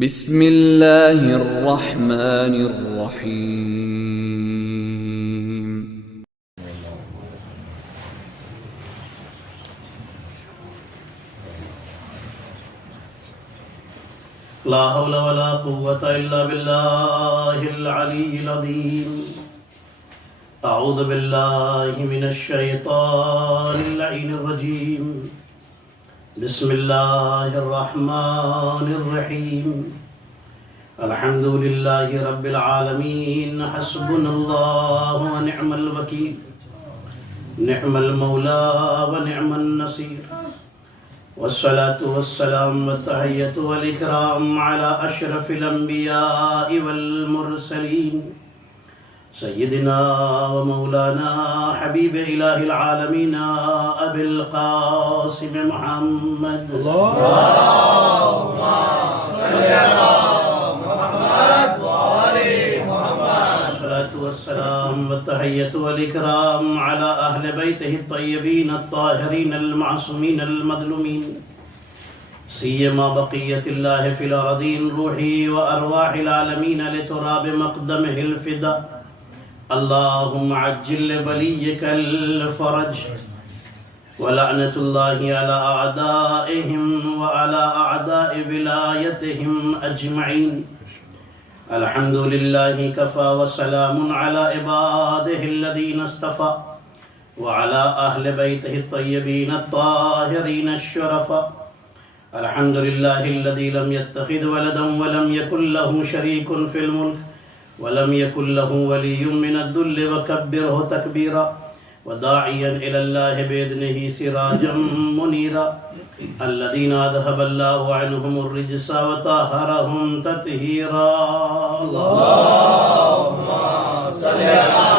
بسم اللہ الرحمن الرحیم۔ لا حول ولا قوة إلا بالله العلي العظيم. أعوذ بالله من الشيطان اللعين الرجيم. بسم الله الرحمن الرحيم. الحمد لله رب العالمين. حسبنا الله ونعم الوكيل. نعم المولى ونعم النصير. والصلاة والسلام والتحية والإكرام على أشرف الأنبياء والمرسلين سيدنا ومولانا حبيب إله العالمين أبي القاسم محمد. اللهم صل على محمد وآل محمد. الصلاة والسلام والتحية والإكرام على أهل بيته الطيبين الطاهرين المعصومين المظلومين سيما بقية الله في الأرضين روحي وأرواح العالمين لتراب مقدمه الفداء. اللهم عجل لوليك الفرج ولعنة الله على أعدائهم وعلى أعداء ولايتهم أجمعين. الحمد لله كفى وسلام على عباده الذين اصطفى وعلى أهل بيته الطيبين الطاهرين الشرفاء. الحمد لله الذي لم يتخذ ولدا ولم يكن له شريك في الملك ولم يكن له ولي من الذل وكبره تكبيرا وداعيا إلى الله بإذنه سراجا منيرا. الذين أذهب الله عنهم الرجس وطهرهم تطهيرا. اللهم صل على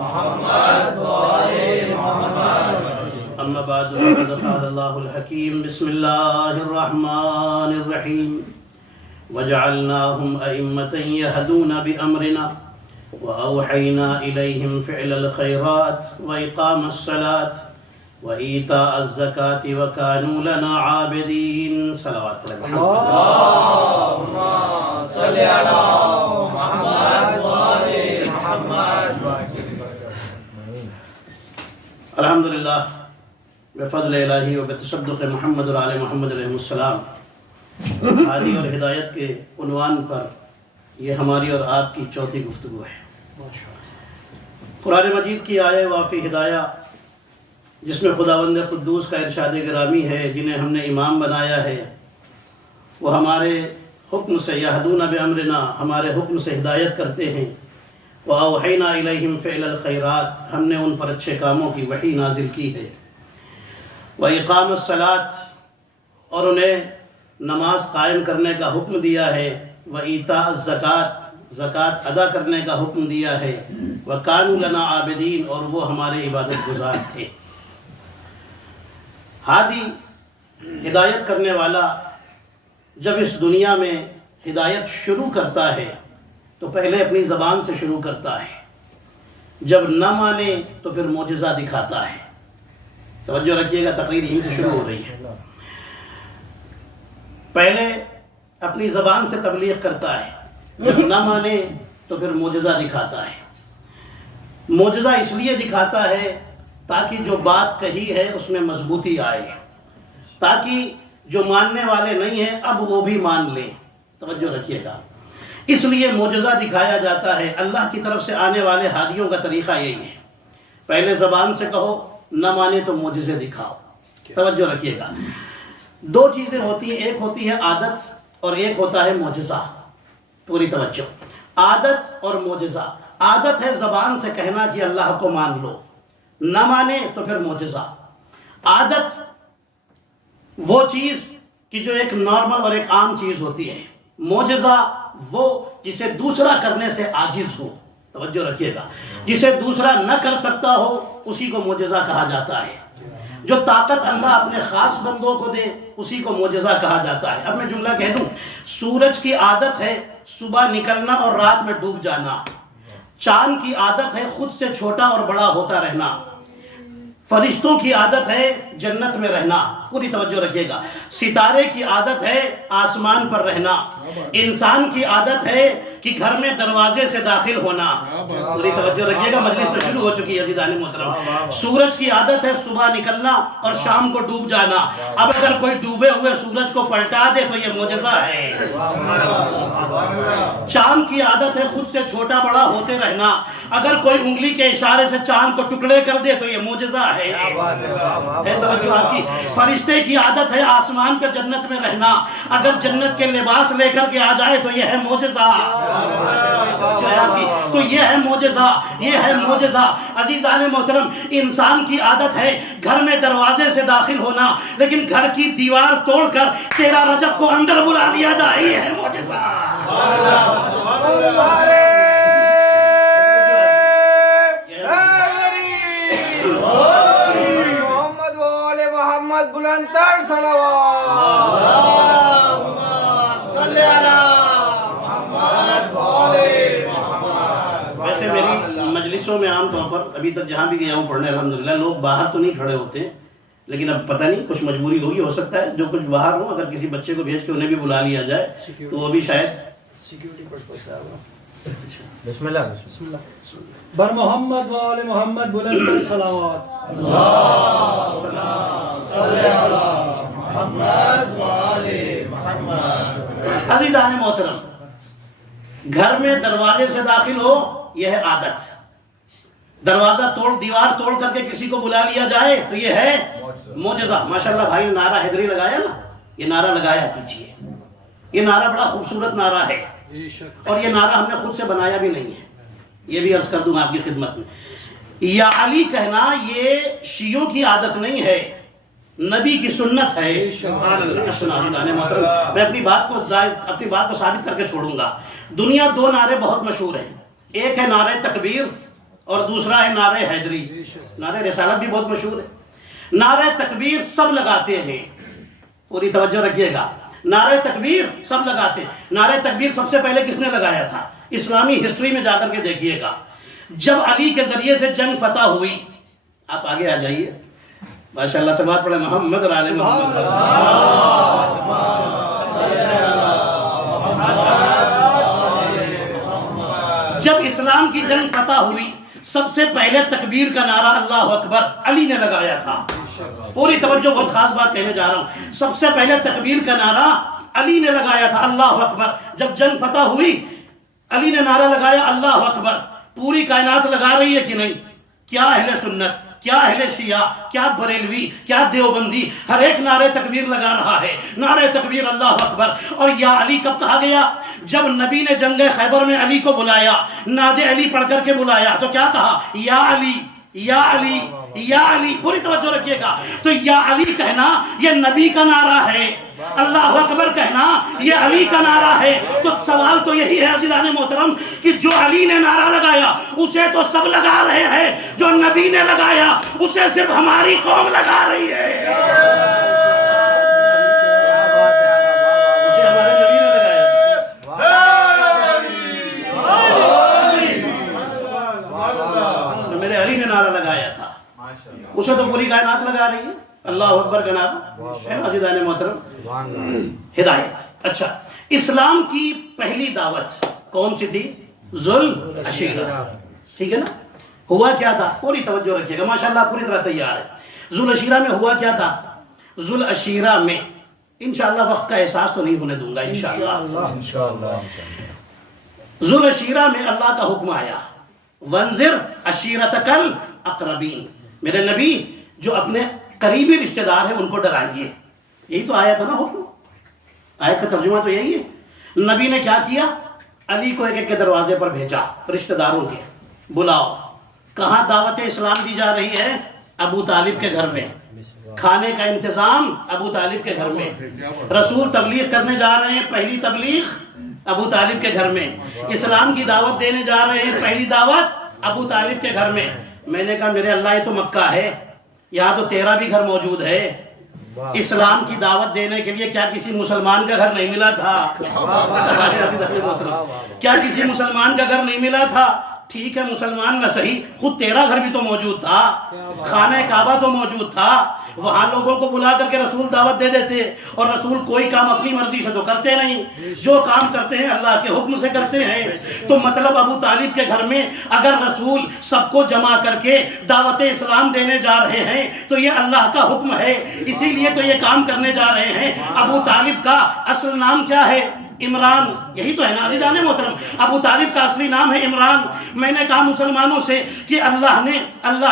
محمد وآل محمد. أما بعد فقد قال الله الحكيم. بسم الله الرحمن الرحيم. وجعلناهم أئمة يهدون بأمرنا وأوحينا إليهم فعل الخيرات وإقام الصلاة وإيتاء الزكاة وكانوا لنا عابدين. صلوات اللهم صل على محمد وآل محمد. الحمدللہ بفضل الہی و بتصدق محمد و آل محمد علیہ السلام. ہادی اور ہدایت کے عنوان پر یہ ہماری اور آپ کی چوتھی گفتگو ہے. قرآن مجید کی آیہ وافی ہدایہ جس میں خداوند قدوس کا ارشاد گرامی ہے، جنہیں ہم نے امام بنایا ہے، وہ ہمارے حکم سے یہدون بامرنا، ہمارے حکم سے ہدایت کرتے ہیں. وَأَوْحَيْنَا إِلَيْهِمْ فِعْلَ الْخَيْرَاتِ، ہم نے ان پر اچھے کاموں کی وحی نازل کی ہے. وَإِقَامَ الصَّلَاةِ، اور انہیں نماز قائم کرنے کا حکم دیا ہے. وَإِيتَاءَ الزَّكَاةِ، زکوٰۃ ادا کرنے کا حکم دیا ہے. وَكَانُوا لَنَا عَابِدِينَ، اور وہ ہمارے عبادت گزار تھے. ہادی ہدایت کرنے والا جب اس دنیا میں ہدایت شروع کرتا ہے تو پہلے اپنی زبان سے شروع کرتا ہے. جب نہ مانے تو پھر معجزہ دکھاتا ہے. توجہ رکھیے گا، تقریر یہیں سے شروع ہو رہی ہے. پہلے اپنی زبان سے تبلیغ کرتا ہے، جب نہ مانے تو پھر معجزہ دکھاتا ہے. معجزہ اس لیے دکھاتا ہے تاکہ جو بات کہی ہے اس میں مضبوطی آئے، تاکہ جو ماننے والے نہیں ہیں اب وہ بھی مان لیں. توجہ رکھیے گا، اس لیے معجزہ دکھایا جاتا ہے. اللہ کی طرف سے آنے والے ہادیوں کا طریقہ یہی ہے، پہلے زبان سے کہو، نہ مانے تو معجزے دکھاؤ. توجہ رکھیے گا، دو چیزیں ہوتی ہیں، ایک ہوتی ہے عادت اور ایک ہوتا ہے معجزہ. پوری توجہ، عادت اور معجزہ. عادت ہے زبان سے کہنا کہ اللہ کو مان لو، نہ مانے تو پھر معجزہ. عادت وہ چیز کہ جو ایک نارمل اور ایک عام چیز ہوتی ہے. معجزہ وہ جسے دوسرا کرنے سے عاجز ہو. توجہ رکھیے گا، جسے دوسرا نہ کر سکتا ہو اسی کو معجزہ کہا جاتا ہے. جو طاقت اللہ اپنے خاص بندوں کو دے اسی کو معجزہ کہا جاتا ہے. اب میں جملہ کہہ دوں، سورج کی عادت ہے صبح نکلنا اور رات میں ڈوب جانا. چاند کی عادت ہے خود سے چھوٹا اور بڑا ہوتا رہنا. فرشتوں کی عادت ہے جنت میں رہنا، پوری توجہ رکھیے گا. ستارے کی عادت ہے آسمان پر رہنا. انسان کی عادت ہے کہ گھر میں دروازے سے داخل ہونا. پوری توجہ رکھیے گا، مجلس تو شروع ہو چکی ہے عزیزان محترم. سورج کی عادت ہے صبح نکلنا اور شام کو ڈوب جانا. اب اگر کوئی ڈوبے ہوئے سورج کو پلٹا دے تو یہ معجزہ ہے. چاند کی عادت ہے خود سے چھوٹا بڑا ہوتے رہنا. اگر کوئی انگلی کے اشارے سے چاند کو ٹکڑے کر دے تو یہ معجزہ ہے. توجہ آپ کی. فرشتے کی عادت ہے آسمان پہ جنت میں رہنا. اگر جنت کے لباس لے کر کے آ جائے تو یہ ہے معجزہ. تو یہ ہے معجزہ، یہ ہے معجزہ. عزیزان محترم، انسان کی عادت ہے گھر میں دروازے سے داخل ہونا، لیکن گھر کی دیوار توڑ کر 13 رجب کو اندر بلا لیا جائے، یہ ہے معجزہ. محمد بلندتر صلوات. ویسے میری مجلسوں میں عام طور پر ابھی تک جہاں بھی گیا ہوں پڑھنے الحمدللہ لوگ باہر تو نہیں کھڑے ہوتے، لیکن اب پتہ نہیں کچھ مجبوری ہوگی، ہو سکتا ہے جو کچھ باہر ہوں اگر کسی بچے کو بھیج کے انہیں بھی بلا لیا جائے تو وہ بھی شاید سیکیورٹی پرپس سے آگا. بسم اللہ. بر محمد و آل محمد بلندتر صلوات. عزیزان محترم، گھر میں دروازے سے داخل ہو یہ ہے عادت. دروازہ دیوار توڑ کر کے کسی کو بلا لیا جائے تو یہ ہے معجزہ. ماشاءاللہ بھائی نے نعرہ حیدری لگایا نا، یہ نعرہ لگایا کیجئے. یہ نعرہ بڑا خوبصورت نعرہ ہے اور یہ نعرہ ہم نے خود سے بنایا بھی نہیں ہے، یہ بھی عرض کر دوں آپ کی خدمت میں. یا علی کہنا یہ شیعوں کی عادت نہیں ہے، نبی کی سنت ہے. میں اپنی بات کو ثابت کر کے چھوڑوں گا. دنیا 2 نعرے بہت مشہور ہیں، ایک ہے نعرہ تکبیر اور دوسرا ہے نعرہ حیدری. نعرہ رسالت بھی بہت مشہور ہے. نعرہ تکبیر سب لگاتے ہیں، پوری توجہ رکھیے گا. نعرہ تکبیر سب لگاتے ہیں. نعرہ تکبیر سب سے پہلے کس نے لگایا تھا؟ اسلامی ہسٹری میں جا کر کے دیکھیے گا. جب علی کے ذریعے سے جنگ فتح ہوئی، آپ آگے آ جائیے، ماشاءاللہ سے بات پڑھے محمد اور آل محمد. جب اسلام کی جنگ فتح ہوئی سب سے پہلے تکبیر کا نعرہ اللہ اکبر علی نے لگایا تھا. پوری توجہ، بہت خاص بات کہنے جا رہا ہوں. سب سے پہلے تکبیر کا نعرہ علی نے لگایا تھا، اللہ اکبر. جب جنگ فتح ہوئی علی نے نعرہ لگایا اللہ اکبر. پوری کائنات لگا رہی ہے کہ نہیں؟ کیا اہل سنت، کیا اہل شیعہ، کیا بریلوی، کیا دیوبندی، ہر ایک نعرہ تکبیر لگا رہا ہے. نعرہ تکبیر اللہ اکبر. اور یا علی کب کہا گیا؟ جب نبی نے جنگ خیبر میں علی کو بلایا، ناد علی پڑھ کر کے بلایا تو کیا کہا؟ یا علی، یا علی، یا علی. پوری توجہ رکھیے گا. تو یا علی کہنا یہ نبی کا نعرہ ہے، اللہ اکبر کہنا یہ علی کا نعرہ ہے. تو سوال تو یہی ہے عزیزان محترم کہ جو علی نے نعرہ لگایا اسے تو سب لگا رہے ہیں، جو نبی نے لگایا اسے صرف ہماری قوم لگا رہی ہے. اسے ہمارے نبی نے لگایا، میرے علی نے نعرہ لگایا تھا، اسے تو پوری کائنات لگا رہی ہے. اللہ اکبر کا نعرہ. عزیزان محترم، ہدایت. اچھا، اسلام کی پہلی دعوت کون سی تھی؟ ذوالعشیرہ. ٹھیک ہے نا؟ ہوا کیا تھا؟ پوری توجہ رکھیے گا، ماشاءاللہ پوری طرح تیار ہے. ذوالعشیرہ میں ہوا کیا تھا؟ ذوالعشیرہ میں انشاءاللہ وقت کا احساس تو نہیں ہونے دوں گا انشاءاللہ. ذوالعشیرہ میں اللہ کا حکم آیا، وانذر عشیرتک الاقربین. میرے نبی جو اپنے قریبی رشتہ دار ہیں ان کو ڈرائیے. یہی تو آیا تھا نا حکم، آیت کا ترجمہ تو یہی ہے. نبی نے کیا کیا؟ علی کو ایک ایک کے دروازے پر بھیجا، رشتہ داروں کے بلاؤ. کہاں دعوت اسلام دی جا رہی ہے؟ ابو طالب کے گھر میں. کھانے کا انتظام ابو طالب کے گھر میں. رسول تبلیغ کرنے جا رہے ہیں، پہلی تبلیغ ابو طالب کے گھر میں. اسلام کی دعوت دینے جا رہے ہیں، پہلی دعوت ابو طالب کے گھر میں. میں نے کہا میرے اللہ یہ تو مکہ ہے، یہاں تو تیرا بھی گھر موجود ہے. اسلام کی دعوت دینے کے لیے کیا کسی مسلمان کا گھر نہیں ملا تھا؟ کیا کسی مسلمان کا گھر نہیں ملا تھا؟ ٹھیک ہے مسلمان نہ صحیح، خود تیرا گھر بھی تو موجود تھا، خانہ کعبہ تو موجود تھا، وہاں لوگوں کو بلا کر کے رسول دعوت دے دیتے، اور رسول کوئی کام اپنی مرضی سے تو کرتے نہیں، جو کام کرتے ہیں اللہ کے حکم سے کرتے ہیں۔ تو مطلب ابو طالب کے گھر میں اگر رسول سب کو جمع کر کے دعوت اسلام دینے جا رہے ہیں تو یہ اللہ کا حکم ہے، اسی لیے تو یہ کام کرنے جا رہے ہیں۔ ابو طالب کا اصل نام کیا ہے؟ عمران، یہی تو ہے نا عزیزان محترم، ابو طالب کا اصلی نام ہے عمران۔ میں نے کہا مسلمانوں سے کہ اللہ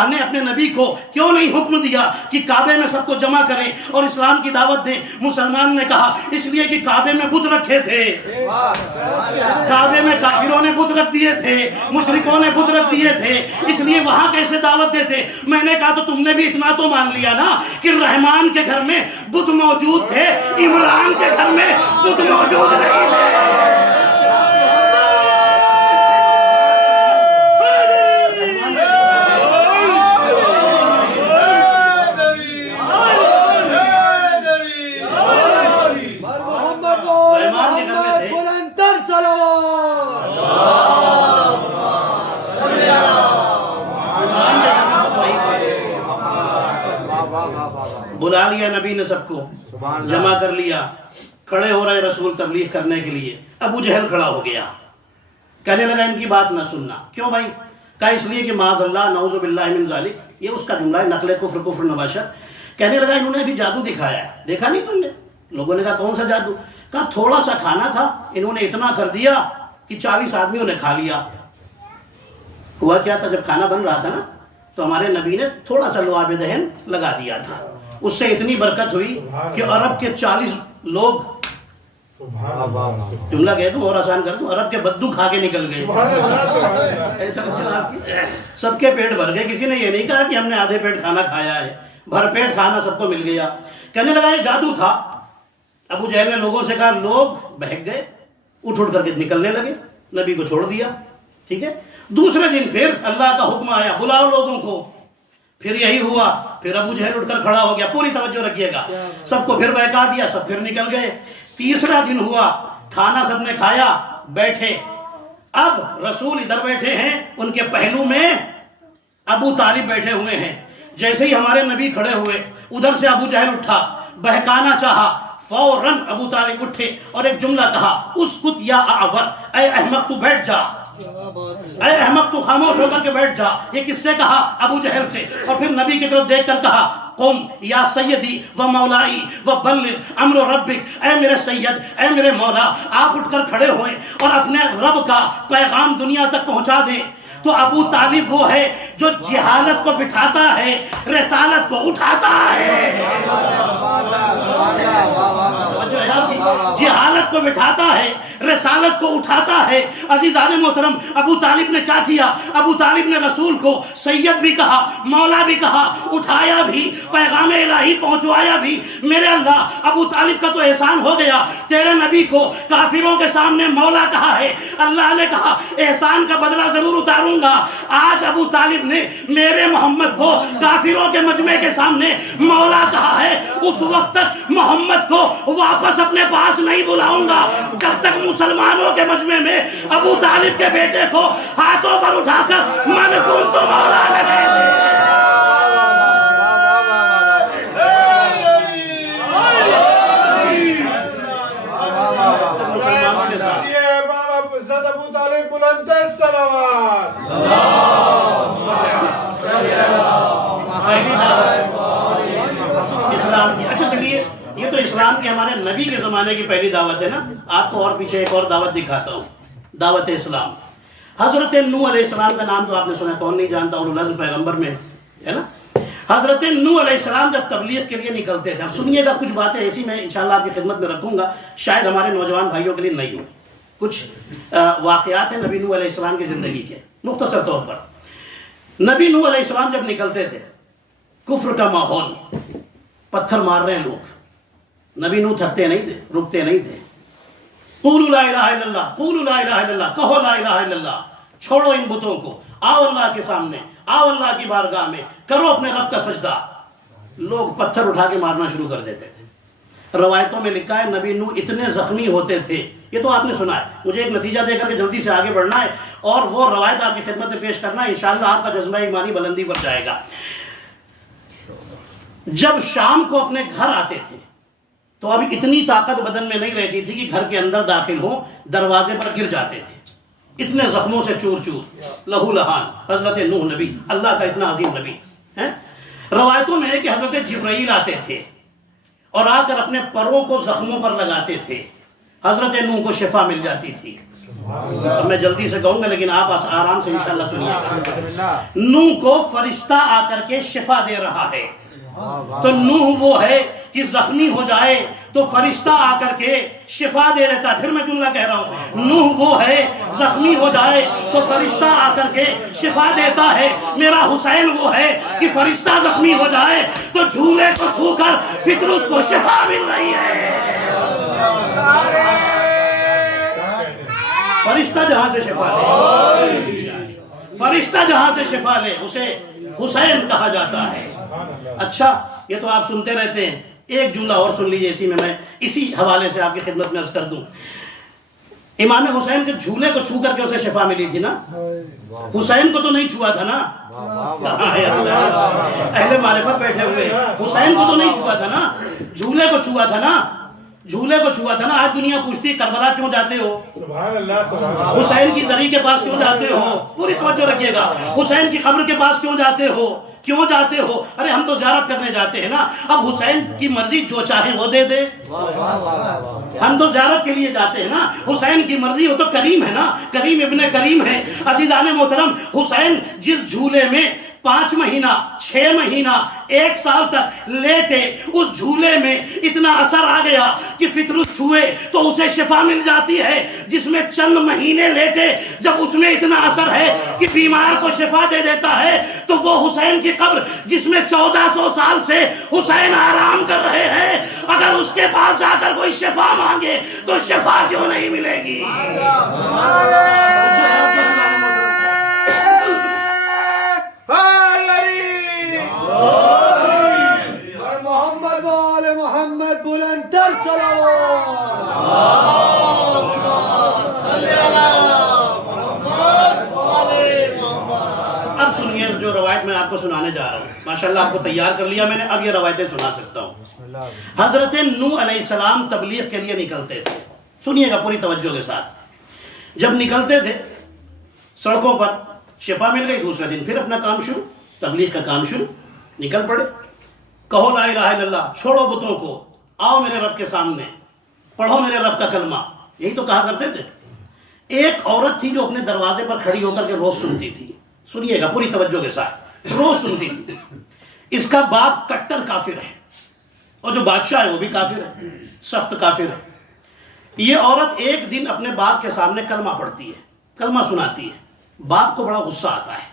نے اپنے نبی کو کیوں نہیں حکم دیا کہ کعبے میں سب کو جمع کرے اور اسلام کی دعوت دے؟ مسلمان نے کہا اس لیے کہ کعبے میں بت رکھے تھے، کعبے میں کافروں نے بت رکھ دیے تھے، مشرکوں نے بت رکھ دیے تھے، اس لیے وہاں کیسے دعوت دیتے؟ میں نے کہا تو تم نے بھی اتنا تو مان لیا نا کہ رحمان کے گھر میں بت موجود تھے، عمران کے گھر میں بت موجود نہیں تھے۔ بلا لیا نبی نے، سب کو جمع کر لیا، کھڑے ہو رہے رسول تبلیغ کرنے کے لیے۔ ابو جہل کھڑا ہو گیا، کہنے لگا ان کی بات نہ سننا۔ کیوں بھائی؟ کہا اس لیے کہ معاذ اللہ نعوذ باللہ من ذالک، یہ اس کا جملہ ہے، نقل کفر نباشت۔ کہنے لگا انہوں نے بھی جادو دکھایا ہے، دیکھا نہیں تم نے؟ لوگوں نے کہا کون سا جادو؟ کہا تھوڑا سا کھانا تھا، انہوں نے اتنا کر دیا کہ 40 آدمیوں نے کھا لیا۔ ہوا کیا تھا؟ جب کھانا بن رہا تھا نا تو ہمارے نبی نے تھوڑا سا لعاب دہن لگا دیا تھا، اس سے اتنی برکت ہوئی کہ عرب کے 40 لوگ، جملہ کہہ دوں اور آسان کر دوں، عرب کے بدو کھا کے نکل گئے، سب کے پیٹ بھر گئے۔ کسی نے یہ نہیں کہا کہ ہم نے آدھے پیٹ کھانا کھایا ہے، بھر پیٹ کھانا سب کو مل گیا۔ کہنے لگا یہ جادو تھا۔ ابو جہل نے لوگوں سے کہا، لوگ بہک گئے، اٹھ کر کے نکلنے لگے، نبی کو چھوڑ دیا۔ ٹھیک ہے، دوسرے دن پھر اللہ کا حکم آیا بلاؤ لوگوں کو، پھر یہی ہوا، پھر ابو جہل اٹھ کر کھڑا ہو گیا، پوری توجہ رکھیے گا، سب کو پھر بہکا دیا، سب پھر نکل گئے۔ تیسرا دن ہوا، کھانا سب نے کھایا، بیٹھے، اب رسول ادھر بیٹھے ہیں، ان کے پہلو میں ابو طالب بیٹھے ہوئے ہیں۔ جیسے ہی ہمارے نبی کھڑے ہوئے، ادھر سے ابو جہل اٹھا، بہکانا چاہا، فوراً ابو طالب اٹھے اور ایک جملہ کہا، اسکت یا اعور، اے احمق تو بیٹھ جا، اے احمق تو خاموش ہو کر کے بیٹھ جا۔ یہ کس سے کہا؟ ابو جہل سے۔ اور پھر نبی کی طرف دیکھ کر کہا، قم یا سیدی و مولائی و بلغ امر ربک، اے میرے سید، اے میرے مولا۔ آپ اٹھ کر کھڑے ہوئے اور اپنے رب کا پیغام دنیا تک پہنچا دیں۔ تو ابو طالب وہ ہے جو جہالت کو بٹھاتا ہے، رسالت کو اٹھاتا ہے، جہالت کو بٹھاتا ہے، رسالت کو اٹھاتا ہے۔ عزیزان محترم، ابو طالب نے کیا کیا؟ ابو طالب نے رسول کو سید بھی کہا، مولا بھی کہا، اٹھایا بھی، پیغام الہی پہنچوایا بھی۔ میرے اللہ، ابو طالب کا تو احسان ہو گیا، تیرے نبی کو کافروں کے سامنے مولا کہا ہے، اللہ نے کہا احسان کا بدلہ ضرور اتاروں گا۔ آج ابو طالب نے میرے محمد کو کافروں کے مجمع کے سامنے مولا کہا ہے، اس وقت تک محمد کو واپس اپنے پاس نہیں بلاؤں گا جب تک مسلمانوں کے مجمع میں ابو طالب کے بیٹے کو ہاتھوں پر اٹھا کر من کنت مولا نہ کہہ دے۔ ابو طالب بلند الصلوات۔ اسلام کی، اچھا چلیے، یہ تو اسلام کی ہمارے نبی کے زمانے کی پہلی دعوت ہے نا۔ آپ کو اور پیچھے ایک اور دعوت دکھاتا ہوں، دعوت اسلام۔ حضرت نوح علیہ السلام کا نام تو آپ نے سنا، کون نہیں جانتا، اولو العزم پیغمبر میں ہے نا۔ حضرت نوح علیہ السلام جب تبلیغ کے لیے نکلتے تھے، اب سنیے گا کچھ باتیں ایسی میں انشاءاللہ آپ کی خدمت میں رکھوں گا، شاید ہمارے نوجوان بھائیوں کے لیے نہیں ہو۔ کچھ واقعات ہیں نبی نوح علیہ السلام کی زندگی کے، مختصر طور پر۔ نبی نوح علیہ السلام جب نکلتے تھے، کفر کا ماحول، پتھر مار رہے ہیں لوگ، نبی نوح تھکتے نہیں تھے، رکتے نہیں تھے۔ قولوا لا الہ الا اللہ، قولوا لا الہ الا اللہ، کہو لا الہ الا اللہ، چھوڑو ان بتوں کو، آؤ اللہ کے سامنے، آؤ اللہ کی بارگاہ میں، کرو اپنے رب کا سجدہ۔ لوگ پتھر اٹھا کے مارنا شروع کر دیتے تھے۔ روایتوں میں لکھا ہے نبی نوح اتنے زخمی ہوتے تھے، یہ تو آپ نے سنا ہے، مجھے ایک نتیجہ دے کر کے جلدی سے آگے بڑھنا ہے اور وہ روایت آپ کی خدمت میں پیش کرنا ہے، انشاءاللہ آپ کا جذبہ ایمانی بلندی پر جائے گا۔ جب شام کو اپنے گھر آتے تھے تو ابھی اتنی طاقت بدن میں نہیں رہتی تھی کہ گھر کے اندر داخل ہوں، دروازے پر گر جاتے تھے، اتنے زخموں سے چور چور لہو لہان حضرت نوح نبی، اللہ کا اتنا عظیم نبی ہے۔ روایتوں میں ہے کہ حضرت جبرائیل آتے تھے اور آ کر اپنے پروں کو زخموں پر لگاتے تھے، حضرت نوح کو شفا مل جاتی تھی۔ اب میں جلدی سے کہوں گا لیکن آپ آرام سے انشاءاللہ سنیے گا۔ نوح کو فرشتہ آ کر کے شفا دے رہا ہے، تو نوح وہ ہے کہ زخمی ہو جائے تو فرشتہ آ کر کے شفا دے دیتا ہے۔ پھر میں جملہ کہہ رہا ہوں، نوح وہ ہے زخمی ہو جائے تو فرشتہ آ کر کے شفا دیتا ہے۔ میرا حسین وہ ہے کہ فرشتہ زخمی ہو جائے تو جھولے کو چھو کر فطرس کو شفا مل رہی ہے۔ فرشتہ جہاں سے شفا لے، فرشتہ جہاں سے شفا لے اسے حسین کہا جاتا ہے۔ اچھا، یہ تو آپ سنتے رہتے ہیں، ایک جملہ اور سن لیجئے اسی میں اسی حوالے سے آپ کی خدمت میں عرض کر دوں۔ امام حسین کے جھولے کو چھو کر کے اسے شفا ملی تھی نا، حسین کو تو نہیں چھوا تھا نا، اہل معرفت بیٹھے ہوئے، حسین کو تو نہیں چھوا تھا نا، جھولے کو چھوا تھا نا، جھولے کو چھوا تھا نا۔ آج دنیا پوچھتی کربلا کیوں جاتے ہو، سبحان اللہ سبحان اللہ، حسین کی زری کے پاس کیوں جاتے ہو، پوری توجہ رکھیے گا، حسین کی قبر کے پاس کیوں جاتے ہو، کیوں جاتے ہو؟ ارے ہم تو زیارت کرنے جاتے ہیں نا، اب حسین کی مرضی جو چاہے وہ دے دے، ہم تو زیارت کے لیے جاتے ہیں نا، حسین کی مرضی، وہ تو کریم ہے نا، کریم ابن کریم ہے۔ عزیزان محترم، حسین جس جھولے میں 5 مہینہ 6 مہینہ 1 سال تک لیٹے، اس جھولے میں اتنا اثر آ گیا کہ فطرس چھوئے تو اسے شفا مل جاتی ہے۔ جس میں چند مہینے لیٹے، جب اس میں اتنا اثر ہے کہ بیمار کو شفا دے دیتا ہے، تو وہ حسین کی قبر جس میں 1400 سال سے حسین آرام کر رہے ہیں، اگر اس کے پاس جا کر کوئی شفا مانگے تو شفا کیوں نہیں ملے گی؟ محمد وآل محمد بلندر صلوات۔ اب سنیے جو روایت میں آپ کو سنانے جا رہا ہوں، ماشاءاللہ آپ کو تیار کر لیا میں نے، اب یہ روایتیں سنا سکتا ہوں۔ حضرت نوح علیہ السلام تبلیغ کے لیے نکلتے تھے، سنیے گا پوری توجہ کے ساتھ۔ جب نکلتے تھے سڑکوں پر، شفا مل گئی، دوسرے دن پھر اپنا کام شروع، تبلیغ کا کام شروع، نکل پڑے۔ کہو لا الہ الا اللہ، چھوڑو بتوں کو، آؤ میرے رب کے سامنے، پڑھو میرے رب کا کلمہ، یہی تو کہا کرتے تھے۔ ایک عورت تھی جو اپنے دروازے پر کھڑی ہو کر کے روز سنتی تھی، سنیے گا پوری توجہ کے ساتھ، روز سنتی تھی۔ اس کا باپ کٹر کافر ہے اور جو بادشاہ ہے وہ بھی کافر ہے، سخت کافر ہے۔ یہ عورت ایک دن اپنے باپ کے سامنے کلمہ پڑھتی ہے، کلمہ سناتی ہے، باپ کو بڑا غصہ آتا ہے۔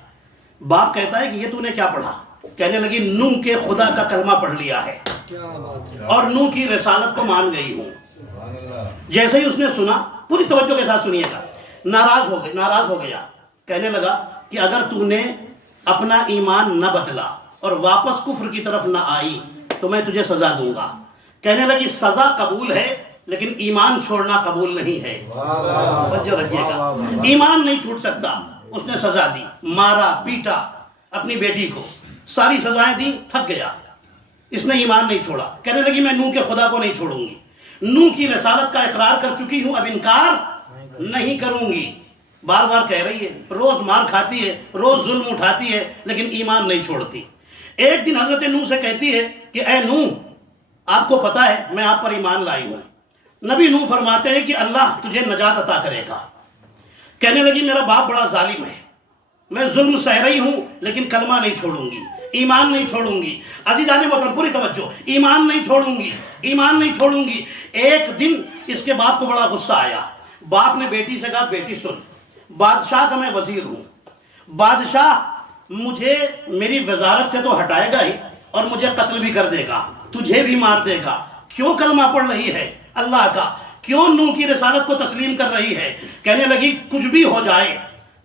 باپ کہتا ہے کہ یہ تو نے کیا پڑھا؟ کہنے لگی نوح کے خدا کا کلمہ پڑھ لیا ہے اور نوح کی رسالت کو مان گئی ہوں۔ جیسے ہی اس نے سنا، پوری توجہ کے ساتھ سنیے گا، ناراض ہو گیا، کہنے لگا کہ اگر تو نے اپنا ایمان نہ بدلا اور واپس کفر کی طرف نہ آئی تو میں تجھے سزا دوں گا۔ کہنے لگی سزا قبول ہے لیکن ایمان چھوڑنا قبول نہیں ہے۔ توجہ رکھیے گا، ایمان نہیں چھوٹ سکتا۔ اس نے سزا دی، مارا پیٹا اپنی بیٹی کو، ساری سزائیں دی، تھک گیا، اس نے ایمان نہیں چھوڑا۔ کہنے لگی میں نوح کے خدا کو نہیں چھوڑوں گی، نوح کی رسالت کا اقرار کر چکی ہوں، اب انکار نہیں کروں گی۔ بار بار کہہ رہی ہے، روز مار کھاتی ہے، روز ظلم اٹھاتی ہے لیکن ایمان نہیں چھوڑتی۔ ایک دن حضرت نوح سے کہتی ہے کہ اے نوح، آپ کو پتا ہے میں آپ پر ایمان لائی ہوں۔ نبی نوح فرماتے ہیں کہ اللہ تجھے نجات عطا کرے گا۔ کہنے لگی میرا باپ بڑا ظالم ہے، میں ظلم سہ رہی ہوں لیکن کلمہ نہیں چھوڑوں گی، ایمان نہیں چھوڑوں گی۔ عزیزان محترم پوری توجہ، ایمان نہیں چھوڑوں گی، ایمان نہیں چھوڑوں گی۔ ایک دن اس کے باپ کو بڑا غصہ آیا، باپ نے بیٹی سے کہا بیٹی سن، بادشاہ کا میں وزیر ہوں، بادشاہ مجھے میری وزارت سے تو ہٹائے گا ہی اور مجھے قتل بھی کر دے گا، تجھے بھی مار دے گا، کیوں کلمہ پڑھ رہی ہے اللہ کا، کیوں نوح کی رسالت کو تسلیم کر رہی ہے؟ کہنے لگی کچھ بھی ہو جائے،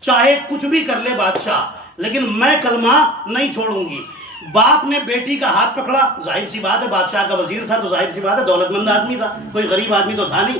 چاہے کچھ بھی کر لے بادشاہ، لیکن میں کلمہ نہیں چھوڑوں گی۔ باپ نے بیٹی کا ہاتھ پکڑا، ظاہر سی بات ہے بادشاہ کا وزیر تھا تو ظاہر سی بات ہے دولت مند آدمی تھا، کوئی غریب آدمی تو تھا نہیں.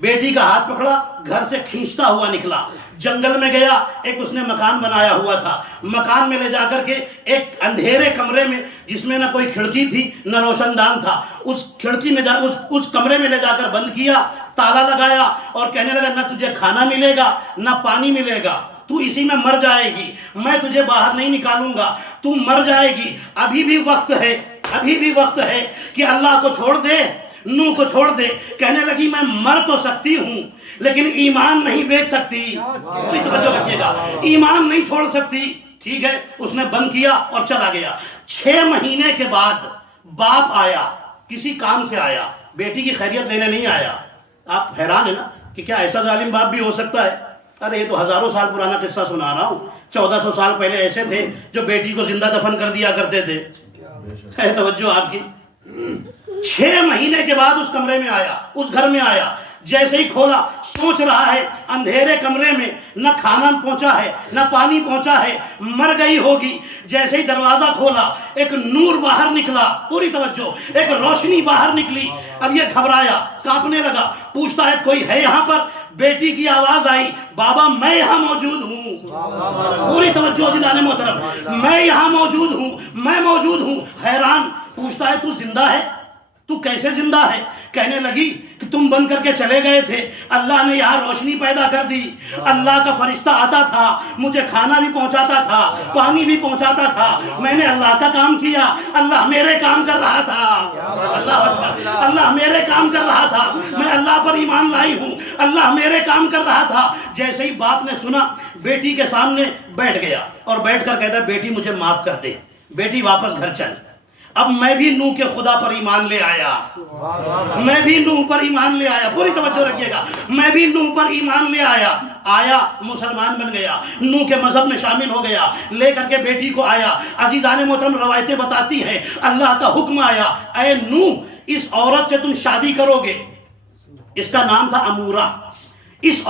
بیٹی کا ہاتھ پکڑا، گھر سے کھینچتا ہوا نکلا، جنگل میں گیا، ایک اس نے مکان بنایا ہوا تھا، مکان میں لے جا کر کے ایک اندھیرے کمرے میں جس میں نہ کوئی کھڑکی تھی نہ روشن دان تھا، اس کھڑکی میں اس کمرے میں لے جا کر بند کیا، تالا لگایا اور کہنے لگا نہ تجھے کھانا ملے گا نہ پانی ملے گا، تو اسی میں مر جائے گی، میں تجھے باہر نہیں نکالوں گا، تو مر جائے گی. ابھی بھی وقت ہے، ابھی بھی وقت ہے کہ اللہ کو چھوڑ دے، نوح کو چھوڑ دے. کہنے لگی میں مر تو سکتی ہوں لیکن ایمان نہیں بیچ سکتی. توجہ رکھیے گا، ایمان نہیں چھوڑ سکتی. ٹھیک ہے، اس نے بند کیا اور چلا گیا. 6 مہینے کے بعد باپ آیا، کسی کام سے آیا، بیٹی کی خیریت لینے نہیں آیا. آپ حیران ہیں نا کہ کیا ایسا ظالم باپ بھی ہو سکتا ہے؟ ارے یہ تو ہزاروں سال پرانا قصہ سنا رہا ہوں. 1400 سال پہلے ایسے تھے جو بیٹی کو زندہ دفن کر دیا کرتے تھے. ہے توجہ آپ کی. 6 مہینے کے بعد اس کمرے میں آیا، اس گھر میں آیا. جیسے ہی کھولا، سوچ رہا ہے اندھیرے کمرے میں نہ کھانا پہنچا ہے نہ پانی پہنچا ہے، مر گئی ہوگی. جیسے ہی دروازہ کھولا ایک نور باہر نکلا، پوری توجہ، ایک روشنی باہر نکلی. اب یہ گھبرایا، کانپنے لگا، پوچھتا ہے کوئی ہے یہاں پر؟ بیٹی کی آواز آئی، بابا میں یہاں موجود ہوں. پوری توجہ جناب محترم، میں یہاں موجود ہوں، میں موجود ہوں. حیران، پوچھتا ہے تو زندہ ہے؟ تو کیسے زندہ ہے؟ کہنے لگی کہ تم بند کر کے چلے گئے تھے، اللہ نے یہاں روشنی پیدا کر دی. اللہ کا فرشتہ آتا تھا، مجھے کھانا بھی پہنچاتا تھا، پانی بھی پہنچاتا تھا. میں نے اللہ کا کام کیا، اللہ میرے کام کر رہا تھا. اللہ اکبر، اللہ میرے کام کر رہا تھا. میں اللہ پر ایمان لائی ہوں، اللہ میرے کام کر رہا تھا. جیسے ہی باپ نے سنا، بیٹی کے سامنے بیٹھ گیا اور بیٹھ کر کہتا بیٹی مجھے معاف کر دے، بیٹی واپس گھر چل. اب میں بھی نوح کے خدا پر ایمان لے آیا، میں بھی نوح پر ایمان لے آیا. پوری توجہ رکھیے گا، میں بھی نوح پر ایمان لے آیا، مسلمان بن گیا، نوح کے مذہب میں شامل ہو گیا، لے کر کے بیٹی کو آیا. عزیزان محترم، روایتیں بتاتی ہیں اللہ کا حکم آیا، اے نوح اس عورت سے تم شادی کرو گے. اس کا نام تھا امورہ. اس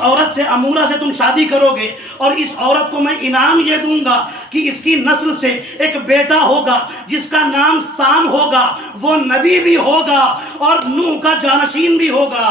عورت سے، امورہ سے تم شادی کرو گے اور اس عورت کو میں انعام یہ دوں گا کہ اس کی نسل سے ایک بیٹا ہوگا جس کا نام سام ہوگا، وہ نبی بھی ہوگا اور نوح کا جانشین بھی ہوگا.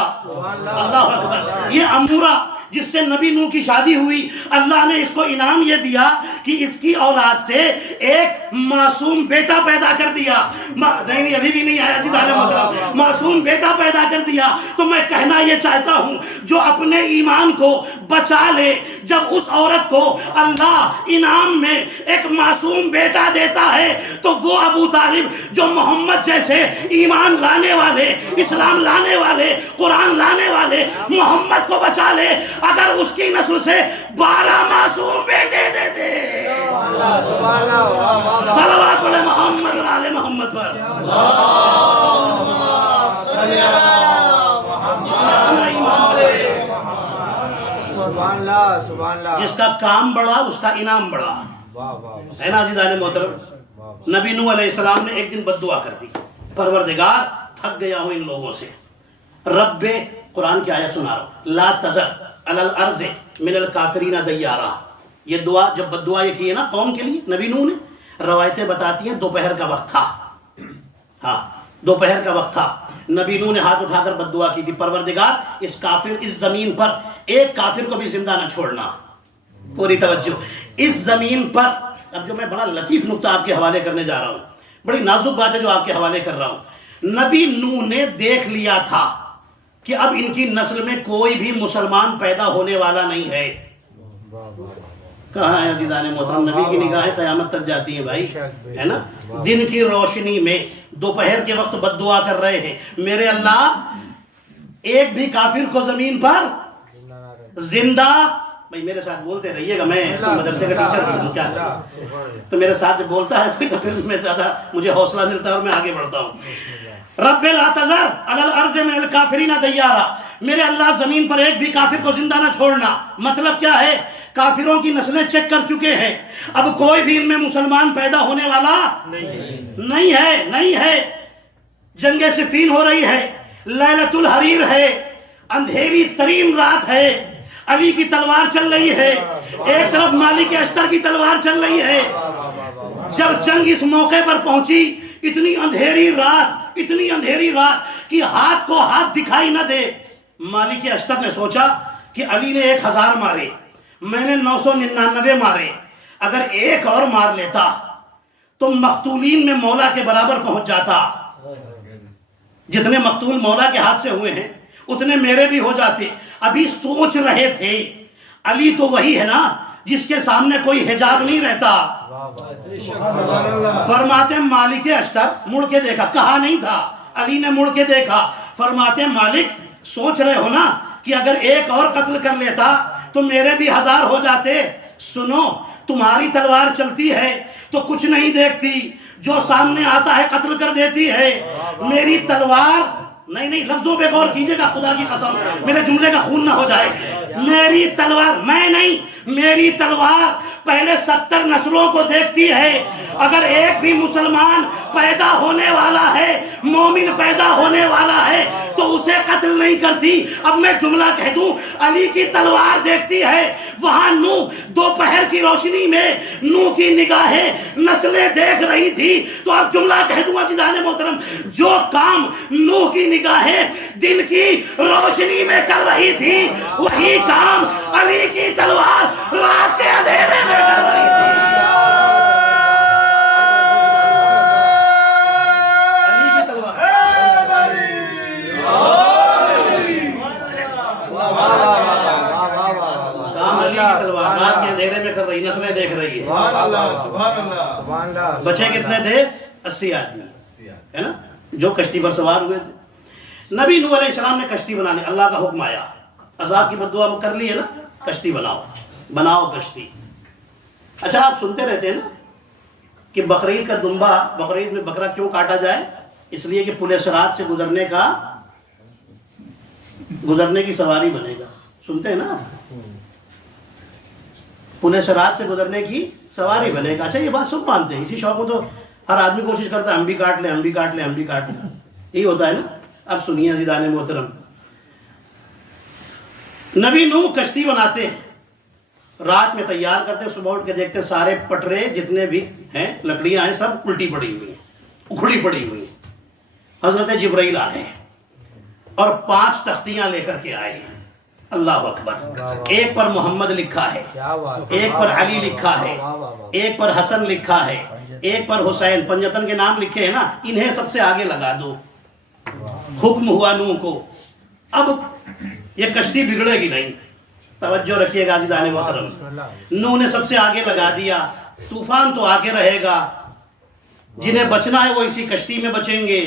اللہ اکبر. یہ امورہ جس سے نبی نوح کی شادی ہوئی، اللہ نے اس کو انعام یہ دیا کہ اس کی اولاد سے ایک معصوم بیٹا پیدا کر دیا. نہیں ابھی بھی نہیں آیا جی دانے محترم، معصوم بیٹا پیدا کر دیا. تو میں کہنا یہ چاہتا ہوں جو اپنے ایمان کو بچا لے، جب اس عورت کو اللہ انعام میں ایک معصوم بیٹا دیتا ہے تو وہ ابو طالب جو محمد جیسے ایمان لانے والے، اسلام لانے والے، قرآن لانے والے محمد کو بچا لے، اگر اس کی نسل سے 12 معصوم بیٹے دے دے. صلوات پڑھے محمد اور آل محمد پر. جس کا کام بڑا اس کا انعام بڑا ہے نا عزیزان محترم. نبی نوح علیہ السلام نے ایک دن بد دعا کر دی، پروردگار تھک گیا ہوں ان لوگوں سے. رب، قرآن کی آیت سنا رہا ہوں، لا تذر علی الارض من الکافرین دیارا. یہ دعا جب بد دعا یہ کی ہے نا قوم کے لیے نبی نوح نے، روایتیں بتاتی ہیں دوپہر کا وقت تھا. ہاں دوپہر کا وقت تھا. نبی نوح نے ہاتھ اٹھا کر بد دعا کی تھی، پروردگار اس کافر، اس زمین پر ایک کافر کو بھی زندہ نہ چھوڑنا. پوری توجہ، اس زمین پر. اب جو میں بڑا لطیف نقطہ آپ کے حوالے کرنے جا رہا ہوں، بڑی نازک بات ہے جو آپ کے حوالے کر رہا ہوں. نبی نوح نے دیکھ لیا تھا کہ اب ان کی نسل میں کوئی بھی مسلمان پیدا ہونے والا نہیں ہے. کہاں ہے عزیزان محترم؟ نبی کی نگاہیں قیامت تک جاتی ہیں بھائی، ہے نا. دن کی روشنی میں دوپہر کے وقت بد دعا کر رہے ہیں، میرے اللہ ایک بھی کافر کو زمین پر زندہ. بھائی میرے ساتھ بولتے رہیے گا، میں مدرسے کا ٹیچر ہوں کیا، تو میرے ساتھ جب بولتا ہے کوئی تو پھر میں زیادہ مجھے حوصلہ ملتا ہے اور میں آگے بڑھتا ہوں. رب لا تذر علی الارض من الکافرین دیارا. میرے اللہ زمین پر ایک بھی کافر کو زندہ نہ چھوڑنا. مطلب کیا ہے؟ کافروں کی نسلیں چیک کر چکے ہیں، اب کوئی بھی ان میں مسلمان پیدا ہونے والا نہیں ہے. جنگ صفین ہو رہی ہے، لیلۃ الحریر ہے، اندھیری ترین رات ہے، علی کی تلوار چل رہی ہے، ایک طرف مالک اشتر کی تلوار چل رہی ہے. جب جنگ اس موقع پر پہنچی، اتنی اندھیری رات کہ ہاتھ کو ہاتھ دکھائی نہ دے، مالک اشتر نے سوچا کہ علی نے 1000 مارے، میں نے 999 مارے، اگر ایک اور مار لیتا تو مقتولین میں مولا کے برابر پہنچ جاتا، جتنے مقتول مولا کے ہاتھ سے ہوئے ہیں اتنے میرے بھی ہو جاتے۔ ابھی سوچ رہے تھے، علی تو وہی ہے نا جس کے سامنے کوئی حجاب نہیں رہتا۔ فرماتے مالک اشتر مڑ کے دیکھا، کہا نہیں تھا، علی نے مڑ کے دیکھا، فرماتے مالک سوچ رہے ہو نا کہ اگر ایک اور قتل کر لیتا تو میرے بھی 1000 ہو جاتے۔ سنو، تمہاری تلوار چلتی ہے تو کچھ نہیں دیکھتی، جو سامنے آتا ہے قتل کر دیتی ہے، میری تلوار نہیں لفظوں پہ غور کیجئے گا، خدا کی قسم میرے جملے کا خون نہ ہو جائے، میری تلوار میری تلوار پہلے 70 نسلوں کو دیکھتی ہے، اگر ایک بھی مسلمان پیدا ہونے والا ہے، مومن پیدا ہونے والا ہے تو اسے قتل نہیں کرتی۔ اب میں جملہ کہہ دوں، علی کی تلوار دیکھتی ہے، وہاں نوح دوپہر کی روشنی میں نوح کی نگاہیں نسلیں دیکھ رہی تھی، تو اب جملہ کہہ دوں عزیزان محترم، جو کام نوح کی نگاہیں دن کی روشنی میں کر رہی تھی، وہی کام علی کی تلوار رات کے اندھیرے میں کر رہی تھی۔ علی کی تلوار کام علی کی تلوار رات کے اندھیرے میں کر رہی، نسلیں دیکھ رہی ہے۔ بچے کتنے تھے؟ 80 آدمی ہے نا، جو کشتی پر سوار ہوئے تھے۔ نبی نوح علیہ السلام نے کشتی بنانے، اللہ کا حکم آیا، عذاب کی بد دعا کر لی ہے نا، کشتی بناؤ کشتی۔ اچھا آپ سنتے رہتے ہیں نا کہ بقرعید کا دمبا، بقرعید میں بکرا کیوں کاٹا جائے؟ اس لیے کہ پل صراط سے گزرنے کی سواری بنے گا۔ سنتے ہیں نا آپ، پل صراط سے گزرنے کی سواری بنے گا۔ اچھا یہ بات سب مانتے ہیں، اسی شوق میں تو ہر آدمی کوشش کرتا ہے ہم بھی کاٹ لیں، یہی ہوتا ہے نا۔ اب سنیے عزیزان محترم، نبی نوح کشتی بناتے ہیں، رات میں تیار کرتے ہیں، صبح اٹھ کے دیکھتے ہیں سارے پٹرے جتنے بھی ہیں، لکڑیاں ہیں، سب الٹی پڑی ہوئی ہیں، اکھڑی پڑی ہوئی ہیں۔ حضرت جبرائیل آ گئے اور 5 تختیاں لے کر کے آئے۔ اللہ اکبر۔ ایک پر محمد لکھا ہے، ایک پر علی لکھا ہے، ایک پر حسن لکھا ہے، ایک پر حسین، پنجتن کے نام لکھے ہیں نا، انہیں سب سے آگے لگا دو۔ حکم ہوا نوح کو، اب یہ کشتی بگڑے گی نہیں، توجہ رکھیے گا عزیزان محترم۔ نوح نے سب سے آگے لگا دیا، طوفان تو آگے رہے گا، جنہیں بچنا ہے وہ اسی کشتی میں بچیں گے،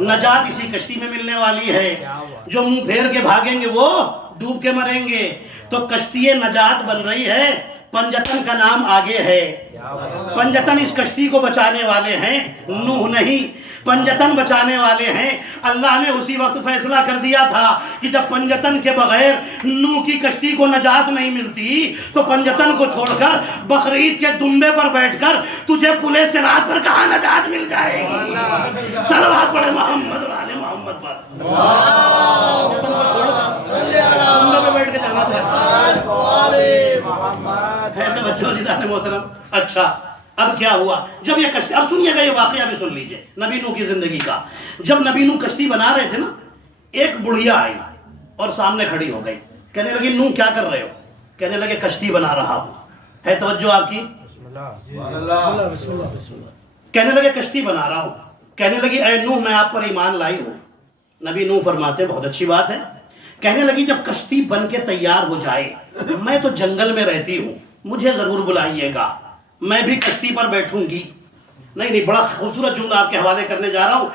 نجات اسی کشتی میں ملنے والی ہے، جو منہ پھیر کے بھاگیں گے وہ ڈوب کے مریں گے۔ تو کشتی نجات بن رہی ہے، پنجتن کا نام آگے ہے، پنجتن اس کشتی کو بچانے والے ہیں، نوح نہیں، پنجتن بچانے والے ہیں۔ اللہ نے اسی وقت فیصلہ کر دیا تھا کہ جب پنجتن کے بغیر نوح کی کشتی کو نجات نہیں ملتی تو پنجتن کو چھوڑ کر بقرعید کے دمبے پر بیٹھ کر تجھے پل صراط پر کہاں نجات مل جائے گی؟ صلوات پڑھے محمد اور آل محمد پر۔ دمبے پہ بیٹھ کے جانا ہے توجہ عزیزان محترم۔ اچھا اب کیا ہوا جب یہ کشتی، اب سنیے گا یہ واقعہ بھی سن لیجئے نبی نوح کی زندگی کا۔ جب نبی نوح کشتی بنا رہے تھے نا، ایک بڑھیا آئی اور سامنے کھڑی ہو گئی، کہنے لگی نوح کیا کر رہے ہو؟ کہنے لگے کشتی بنا رہا ہوں۔ ہے توجہ آپ کی؟ کہنے لگے کشتی بنا رہا ہوں۔ کہنے لگی اے نوح میں آپ پر ایمان لائی ہوں۔ نبی نوح فرماتے بہت اچھی بات ہے۔ کہنے لگی جب کشتی بن کے تیار ہو جائے، میں تو جنگل میں رہتی ہوں، مجھے ضرور بلائیے گا، میں بھی کشتی پر بیٹھوں گی۔ نہیں بڑا خوبصورت جملہ آپ کے حوالے کرنے جا رہا ہوں،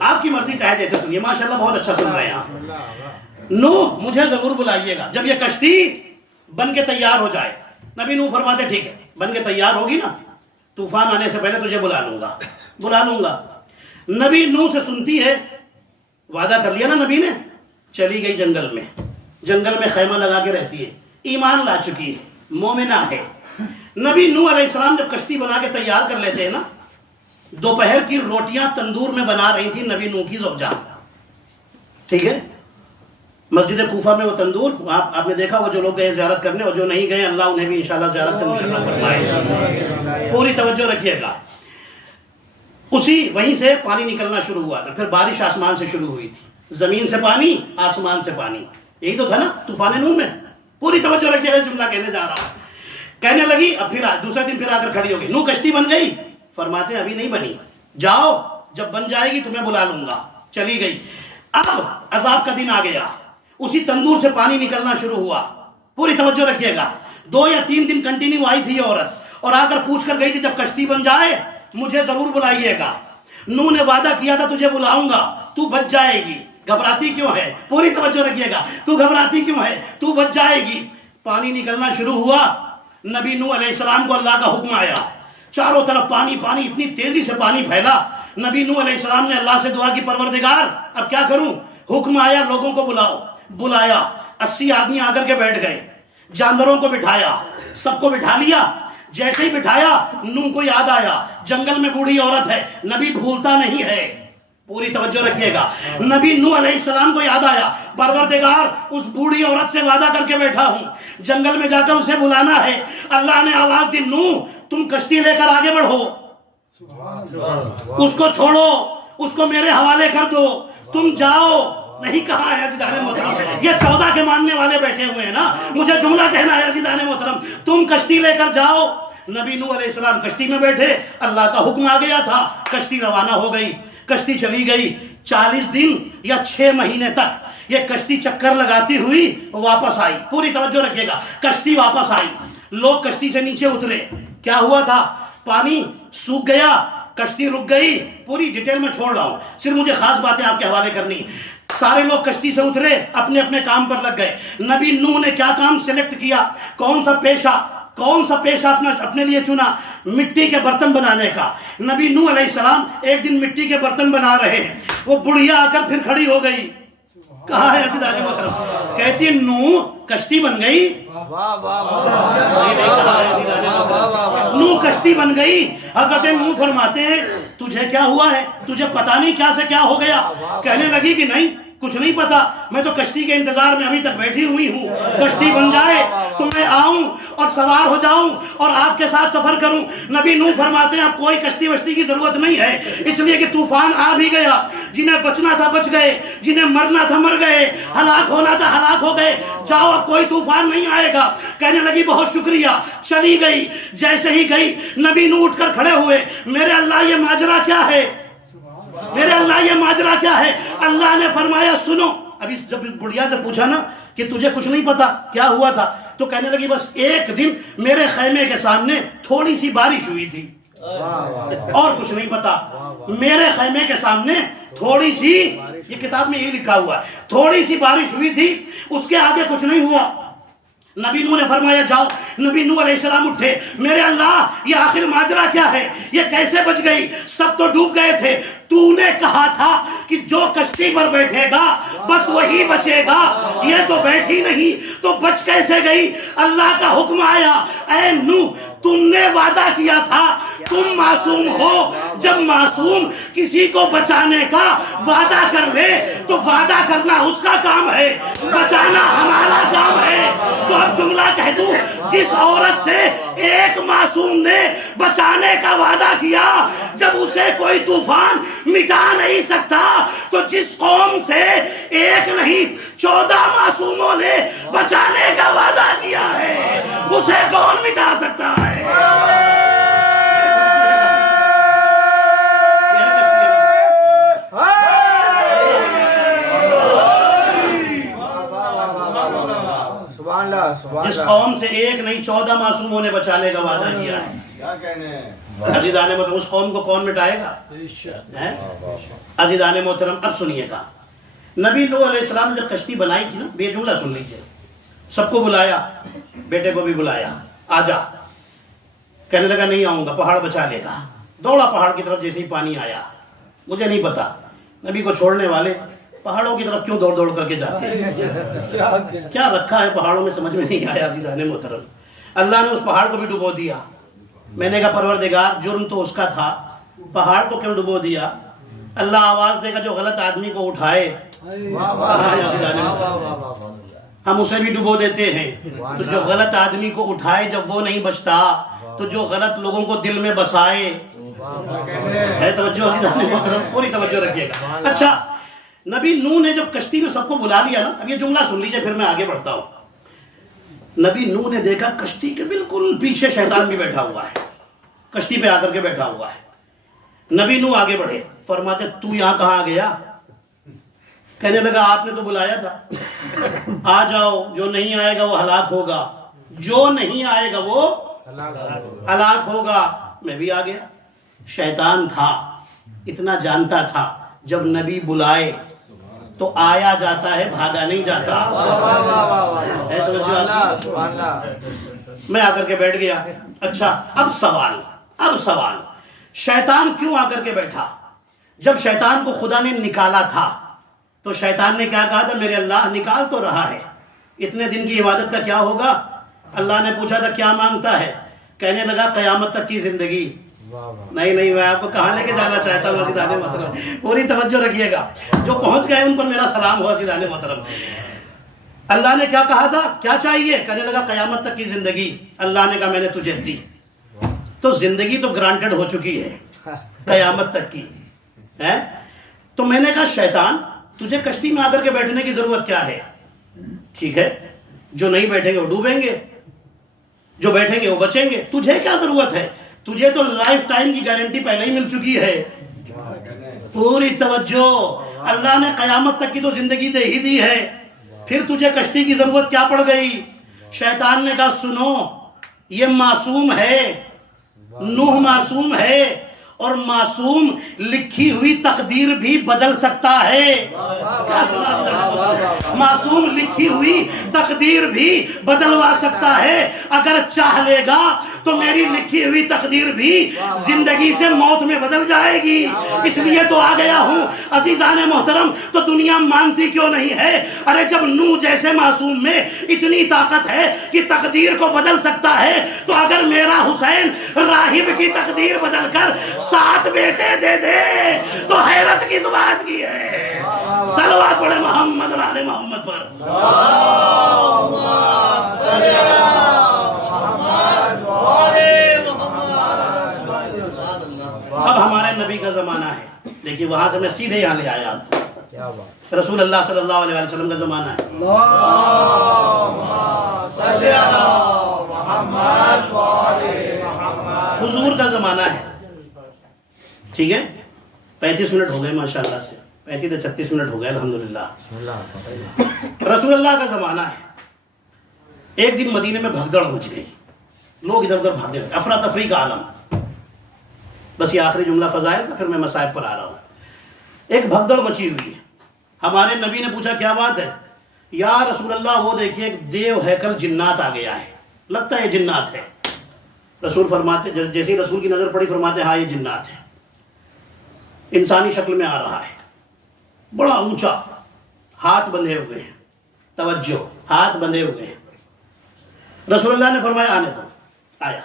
آپ کی مرضی چاہے جیسے سنیے، ماشاءاللہ بہت اچھا سن رہے ہیں آپ۔ نوح مجھے ضرور بلائیے گا جب یہ کشتی بن کے تیار ہو جائے۔ نبی نوح فرماتے ٹھیک ہے، بن کے تیار ہوگی نا، طوفان آنے سے پہلے تجھے بلا لوں گا۔ نبی نوح سے سنتی ہے، وعدہ کر لیا نا نبی نے، چلی گئی جنگل میں خیمہ لگا کے رہتی ہے، ایمان لا چکی ہے، مومنہ ہے۔ نبی نوح علیہ السلام جب کشتی بنا کے تیار کر لیتے ہیں نا، دوپہر کی روٹیاں تندور میں بنا رہی تھی نبی نوح کی زوجہ، ٹھیک ہے، مسجد کوفہ میں وہ تندور، آپ نے دیکھا، وہ جو لوگ گئے زیارت کرنے اور جو نہیں گئے اللہ انہیں بھی انشاءاللہ زیارت سے مشرف فرمائے. پوری توجہ رکھیے گا. وہیں سے پانی نکلنا شروع ہوا تھا. پھر بارش آسمان سے شروع ہوئی تھی. زمین سے پانی، آسمان سے پانی. یہی تو تھا نا طوفان نوح میں. پوری توجہ رکھیے گا، جملہ کہنے جا رہا ہوں. کہنے لگی، اب پھر دوسرے دن پھر آ کر کھڑی ہو گئی. نوح کشتی بن گئی؟ فرماتے ہیں ابھی نہیں بنی، جاؤ جب بن جائے گی تمہیں بلا لوں گا. چلی گئی. اب عذاب کا دن آ گیا. اسی تندور سے پانی نکلنا شروع ہوا. پوری توجہ رکھیے گا. 2 یا 3 دن کنٹینیو آئی تھی یہ عورت اور آ کر پوچھ کر گئی تھی جب کشتی بن جائے مجھے ضرور بلائیے گا. نوح نے وعدہ کیا تھا تجھے بلاؤں گا، تو بچ جائے گی. گھبراتی کیوں ہے؟ پوری توجہ رکھیے گا. تو گھبراتی کیوں ہے؟ تو بچ جائے گی. پانی نکلنا شروع ہوا. نبی نوح علیہ السلام کو اللہ کا حکم آیا. چاروں طرف پانی پانی، اتنی تیزی سے پانی پھیلا. نبی نوح علیہ السلام نے اللہ سے دعا کی، پروردگار اب کیا کروں؟ حکم آیا لوگوں کو بلاؤ. بلایا. 80 آدمی آ کر کے بیٹھ گئے. جانوروں کو بٹھایا، سب کو بٹھا لیا. جیسے ہی بٹھایا نوح کو یاد آیا جنگل میں بوڑھی عورت ہے. نبی بھولتا نہیں ہے. پوری توجہ رکھیے گا. نبی نوح علیہ السلام کو یاد آیا، پروردگار اس بوڑھی عورت سے وعدہ کر کے بیٹھا ہوں، جنگل میں جا کر اسے بلانا ہے. اللہ نے آواز دی، نوح تم کشتی لے کر آگے بڑھو، اس کو چھوڑو، اس کو میرے حوالے کر دو، تم جاؤ. نہیں کہا ہے عزیزان محترم، یہ 14 کے ماننے والے بیٹھے ہوئے ہیں نا، مجھے جملہ کہنا ہے عزیزان محترم، تم کشتی لے کر جاؤ. نبی نوح علیہ السلام کشتی میں بیٹھے. اللہ کا حکم آ گیا تھا. کشتی روانہ ہو گئی. کشتی چلی گئی. 40 دن یا 6 مہینے تک یہ کشتی چکر لگاتی ہوئی واپس آئی. پوری توجہ رکھیے گا. کشتی واپس آئی. لوگ کشتی سے نیچے اترے. کیا ہوا تھا؟ پانی سوکھ گیا، کشتی رک گئی. پوری ڈیٹیل میں چھوڑ رہا ہوں، صرف مجھے خاص باتیں آپ کے حوالے کرنی. سارے لوگ کشتی سے اترے، اپنے اپنے کام پر لگ گئے. نبی نوح نے کیا کام سلیکٹ کیا؟ کون سا پیشہ اپنے لیے چنا؟ مٹی کے برتن بنانے کا. نبی نوح علیہ السلام ایک دن مٹی کے برتن بنا رہے ہیں. وہ بڑھیا آ کر پھر کھڑی ہو گئی. کہاں ہے عزیزان محترم؟ کہتی نوح کشتی بن گئی. نوح کشتی بن گئی. حضرت نوح فرماتے ہیں تجھے کیا ہوا ہے؟ تجھے پتا نہیں کیا سے کیا ہو گیا؟ کہنے لگی کہ نہیں کچھ نہیں پتا، میں تو کشتی کے انتظار میں ابھی تک بیٹھی ہوئی ہوں. کشتی بن جائے تو میں آؤں اور سوار ہو جاؤں اور آپ کے ساتھ سفر کروں. نبی نوح فرماتے ہیں اب کوئی کشتی وشتی کی ضرورت نہیں ہے، اس لیے کہ طوفان آ بھی گیا. جنہیں بچنا تھا بچ گئے، جنہیں مرنا تھا مر گئے، ہلاک ہونا تھا ہلاک ہو گئے. جاؤ اب کوئی طوفان نہیں آئے گا. کہنے لگی بہت شکریہ. چلی گئی. جیسے ہی گئی نبی نوح اٹھ کر کھڑے ہوئے. میرے اللہ یہ ماجرا کیا ہے؟ میرے اللہ یہ ماجرا کیا ہے؟ اللہ نے فرمایا سنو. ابھی جب بڑھیا سے پوچھا نا کہ تجھے کچھ نہیں پتا کیا ہوا تھا، تو کہنے لگی بس ایک دن میرے خیمے کے سامنے تھوڑی سی بارش ہوئی تھی اور کچھ نہیں پتا. میرے خیمے کے سامنے تھوڑی سی، یہ کتاب میں یہ لکھا ہوا ہے، تھوڑی سی بارش ہوئی تھی، اس کے آگے کچھ نہیں ہوا. نبی نوح نے فرمایا جاؤ. نبی نوح علیہ السلام اٹھے. میرے اللہ یہ آخر ماجرا کیا ہے؟ یہ کیسے بچ گئی؟ سب تو ڈوب گئے تھے. تو نے کہا تھا کہ جو کشتی پر بیٹھے گا بس وہی بچے گا. یہ تو بیٹھی نہیں تو بچ کیسے گئی؟ اللہ کا حکم آیا، اے نوح تم نے وعدہ کیا تھا، تم معصوم ہو. جب معصوم کسی کو بچانے کا وعدہ کر لے تو وعدہ کرنا اس کا کام ہے، بچانا ہمارا کام ہے. تو اب جملہ کہہ دوں، جس عورت سے ایک معصوم نے بچانے کا وعدہ کیا، جب اسے کوئی طوفان مٹا نہیں سکتا، تو جس قوم سے ایک نہیں 14 معصوموں نے بچانے کا وعدہ کیا ہے، اسے کون مٹا سکتا ہے؟ جس قوم سے ایک نہیں 14 معصوموں نے بچانے کا وعدہ کیا ہے. عزیزان محترم اس قوم کو کون مٹائے گا؟ عزیزان محترم اب سنیے گا. نبی نوح علیہ السلام نے جب کشتی بنائی تھی نا، بے جملہ سن لیجیے. سب کو بلایا، بیٹے کو بھی بلایا، آجا. کہنے لگا نہیں آؤں گا، پہاڑ بچا لے گا. دوڑا پہاڑ کی طرف. جیسے ہی پانی آیا، مجھے نہیں پتا نبی کو چھوڑنے والے پہاڑوں کی طرف کیوں دوڑ دوڑ کر کے جاتے ہیں. کیا رکھا ہے پہاڑوں میں سمجھ میں نہیں آیا عزیزان محترم. اللہ نے اس پہاڑ کو بھی ڈبو دیا. میں نے کہا پروردگار جرم تو اس کا تھا، پہاڑ کو کیوں ڈبو دیا؟ اللہ آواز دے گا جو غلط آدمی کو اٹھائے ہم اسے بھی ڈبو دیتے ہیں. تو جو غلط آدمی کو اٹھائے جب وہ نہیں بچتا تو جو غلط لوگوں کو دل میں بسائے ہے. توجہ محترم, پوری توجہ رکھیے گا. اچھا, نبی نوح نے جب کشتی میں سب کو بلا لیا نا, اب یہ جملہ سن لیجئے پھر میں آگے بڑھتا ہوں. نبی نوح نے دیکھا کشتی کے بالکل پیچھے شیطان بھی بیٹھا ہوا ہے, کشتی پہ آ کر کے بیٹھا ہوا ہے. نبی نوح آگے بڑھے, فرماتے تو یہاں کہاں گیا؟ کہنے لگا آپ نے تو بلایا تھا, آ جاؤ, جو نہیں آئے گا وہ ہلاک ہوگا, جو نہیں آئے گا وہ ہلاک ہوگا. میں بھی آ گیا. شیطان تھا, اتنا جانتا تھا جب نبی بلائے تو آیا جاتا ہے, بھاگا نہیں جاتا. میں آ کر کے بیٹھ گیا. اچھا, اب سوال, شیطان کیوں آ کر کے بیٹھا؟ جب شیطان کو خدا نے نکالا تھا تو شیطان نے کیا کہا تھا؟ میرے اللہ نکال تو رہا ہے, اتنے دن کی عبادت کا کیا ہوگا؟ اللہ نے پوچھا تھا کیا مانگتا ہے؟ کہنے لگا قیامت تک کی زندگی. نہیں, میں آپ کو کہاں لے کے جانا چاہتا ہوں عزیزان محترم, پوری توجہ رکھیے گا. جو پہنچ گئے ان پر میرا سلام ہو عزیزان محترم. اللہ نے کیا کہا تھا, کیا چاہیے؟ کہنے لگا قیامت تک کی زندگی. اللہ نے کہا میں نے تجھے دی. تو زندگی تو گرانٹڈ ہو چکی ہے, قیامت تک کی ہے. تو میں نے کہا شیطان تجھے کشتی میں آ کر کے بیٹھنے کی ضرورت کیا ہے؟ ٹھیک ہے, جو نہیں بیٹھیں گے وہ ڈوبیں گے, جو بیٹھیں گے وہ بچیں گے. تجھے کیا ضرورت ہے؟ تجھے تو لائف ٹائم کی گارنٹی پہلے ہی مل چکی ہے. پوری توجہ, اللہ نے قیامت تک کی تو زندگی دے ہی دی ہے, پھر تجھے کشتی کی ضرورت کیا پڑ گئی؟ شیطان نے کہا سنو, یہ معصوم ہے, نوح معصوم ہے, اور معصوم لکھی ہوئی تقدیر بھی بدل سکتا ہے. کیا سنا؟ معصوم لکھی ہوئی تقدیر بھی بدلوا سکتا ہے. اگر چاہ لے گا تو میری لکھی ہوئی تقدیر بھی زندگی سے موت میں بدل جائے گی. اس لیے تو آ گیا ہوں عزیزان محترم. تو دنیا مانتی کیوں نہیں ہے؟ ارے جب نوح جیسے معصوم میں اتنی طاقت ہے کہ تقدیر کو بدل سکتا ہے, تو اگر میرا حسین راہب کی تقدیر بدل کر 7 بیٹے دے دے تو حیرت کی بات کی ہے. صلوات پڑھے محمد اور آل محمد پر. اب ہمارے نبی کا زمانہ ہے, لیکن وہاں سے میں سیدھے یہاں لے آیا آپ کو. رسول اللہ صلی اللہ علیہ وسلم کا زمانہ ہے. حضور کا زمانہ ہے. ٹھیک ہے, 35 منٹ ہو گئے ماشاءاللہ سے, 35 سے 36 منٹ ہو گئے الحمدللہ. رسول اللہ کا زمانہ ہے. ایک دن مدینے میں بھگدڑ مچ گئی, لوگ ادھر ادھر بھاگنے لگے, افراتفری کا عالم. بس یہ آخری جملہ فضائل کا, پھر میں مصائب پر آ رہا ہوں. ایک بھگدڑ مچی ہوئی ہے. ہمارے نبی نے پوچھا کیا بات ہے؟ یا رسول اللہ وہ دیکھیے ایک دیو ہیکل جنات آ گیا ہے, لگتا ہے یہ جنات ہے. رسول فرماتے, جیسے رسول کی نظر پڑی فرماتے ہاں یہ جنات ہے, انسانی شکل میں آ رہا ہے, بڑا اونچا, ہاتھ بندھے ہوئے ہیں. توجہ, ہاتھ بندھے ہوئے ہیں. رسول اللہ نے فرمایا آنے دو. آیا,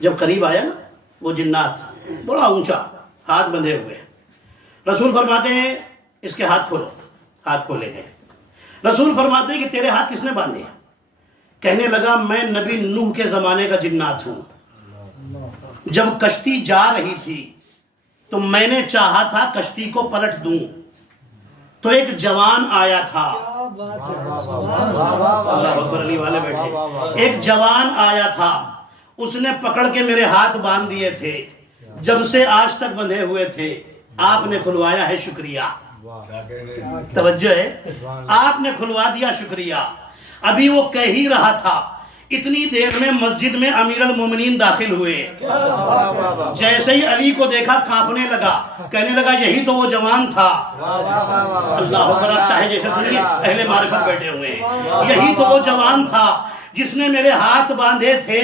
جب قریب آیا نا وہ جنات, بڑا اونچا, ہاتھ بندھے ہوئے ہیں. رسول فرماتے ہیں اس کے ہاتھ کھولو. ہاتھ کھولے گئے. رسول فرماتے ہیں کہ تیرے ہاتھ کس نے باندھے؟ کہنے لگا میں نبی نوح کے زمانے کا جنات ہوں. جب کشتی جا رہی تھی تو میں نے چاہا تھا کشتی کو پلٹ دوں, تو ایک جوان آیا تھا. اللہ اکبر, علی والے بیٹھے. ایک جوان آیا تھا, اس نے پکڑ کے میرے ہاتھ باندھ دیے تھے, جب سے آج تک بندھے ہوئے تھے. آپ نے کھلوایا ہے, شکریہ. توجہ ہے, آپ نے کھلوا دیا, شکریہ. ابھی وہ کہہ ہی رہا تھا, اتنی دیر میں مسجد میں امیر المومنین داخل ہوئے. جیسے ہی علی کو دیکھا کانپنے لگا, کہنے لگا یہی تو وہ جوان تھا. اللہ اکبر, آپ چاہے جیسے سنیے, اہل معرفت بیٹھے ہوئے ہیں. یہی تو وہ جوان تھا جس نے میرے ہاتھ باندھے تھے,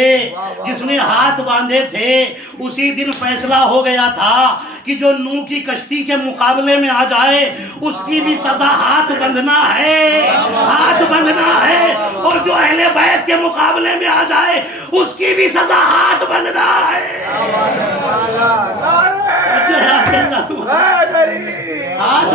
جس نے ہاتھ باندھے تھے. اسی دن فیصلہ ہو گیا تھا کہ جو نوح کی کشتی کے مقابلے میں آ جائے اس کی بھی سزا ہاتھ بندھنا ہے, ہاتھ بندھنا ہے. اور جو اہل بیت کے مقابلے میں آ جائے اس کی بھی سزا ہاتھ بندھنا ہے. ہاتھ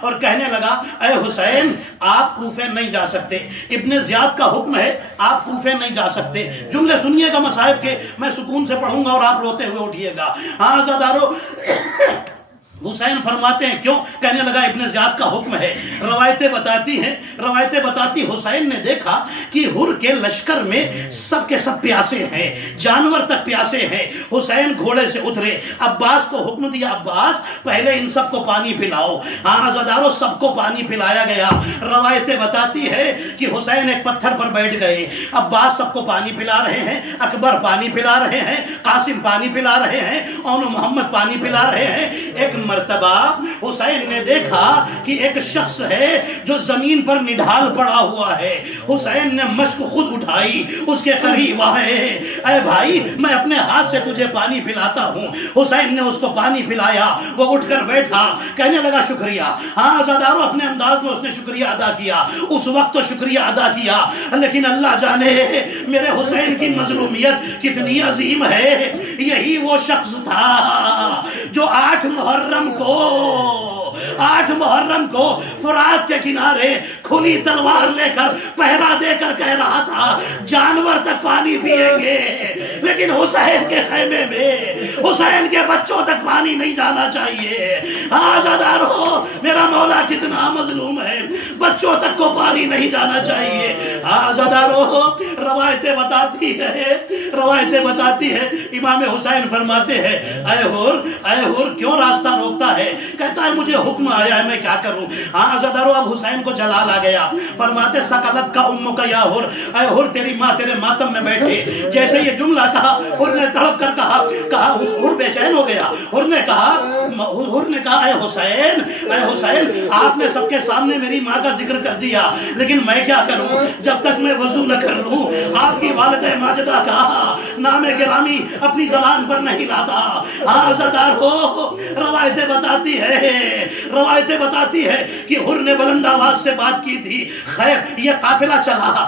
اور کہنے لگا اے حسین آپ کوفے نہیں جا سکتے، ابن زیاد کا حکم ہے آپ کوفے نہیں جا سکتے۔ جملے سنیے گا مصاحب کے، میں سکون سے پڑھوں گا اور آپ روتے ہوئے اٹھیے گا۔ ہاں عزادارو، حسین فرماتے ہیں کیوں؟ کہنے لگا ابن زیاد کا حکم ہے۔ روایتیں بتاتی حسین نے دیکھا کہ ہر کے لشکر میں سب کے سب پیاسے ہیں، جانور تک پیاسے ہیں۔ حسین گھوڑے سے اترے، عباس کو حکم دیا عباس پہلے ان سب کو پانی پلاؤ۔ ہاں عزادارو، سب کو پانی پلایا گیا۔ روایتیں بتاتی ہے کہ حسین ایک پتھر پر بیٹھ گئے، عباس سب کو پانی پلا رہے ہیں، اکبر پانی پلا رہے ہیں، قاسم پانی پلا رہے ہیں، اون محمد پانی پلا رہے ہیں۔ ایک مرتبہ حسین نے دیکھا کہ ایک شخص ہے جو زمین پر نڈھال پڑا ہوا ہے۔ حسین نے مشک خود اٹھائی، اس کے قریب آئے، اے بھائی میں اپنے ہاتھ سے تجھے پانی پلاتا ہوں۔ حسین نے اس کو پانی پلایا، وہ اٹھ کر بیٹھا، کہنے لگا شکریہ۔ ہاں عزادارو، اپنے انداز میں اس نے شکریہ ادا کیا، اس وقت تو شکریہ ادا کیا، لیکن اللہ جانے میرے حسین کی مظلومیت کتنی عظیم ہے۔ یہی وہ شخص تھا جو 8 محرم کو فرات کے کنارے کھلی تلوار لے کر پہرا دے کر کہہ رہا تھا جانور تک پانی پیئیں گے، لیکن حسین کے خیمے میں حسین کے بچوں تک پانی نہیں جانا چاہیے۔ آزادارو، میرا مولا کتنا مظلوم ہے، بچوں تک کو پانی نہیں جانا چاہیے۔ آزادارو، روایتیں بتاتی ہے امام حسین فرماتے ہیں اے حر کیوں راستہ روکتا ہے؟ کہتا ہے مجھے حکم آیا ہے، میں کیا کروں؟ ہاں عزادارو، اب حسین کو جلال آ گیا، فرماتے سکلت کا امو کا یا حر، اے حر تیری ماں تیرے ماتم میں بیٹھے۔ جیسے یہ جملہ کہا، حر نے تڑپ کر کہا حر بے چین ہو گیا۔ حر نے کہا اے حسین آپ نے سب کے سامنے میری ماں کا ذکر کر دیا، لیکن میں کیا کروں جب تک میں وضو نہ کر لوں؟ آپ کی والدہ ماجدہ کا نام گرامی اپنی زبان پر نہیں لاتا۔ ہاں عزادارو، روایتیں بتاتی ہے کہ حر نے بلند آواز سے بات کی تھی۔ خیر، یہ قافلہ چلا،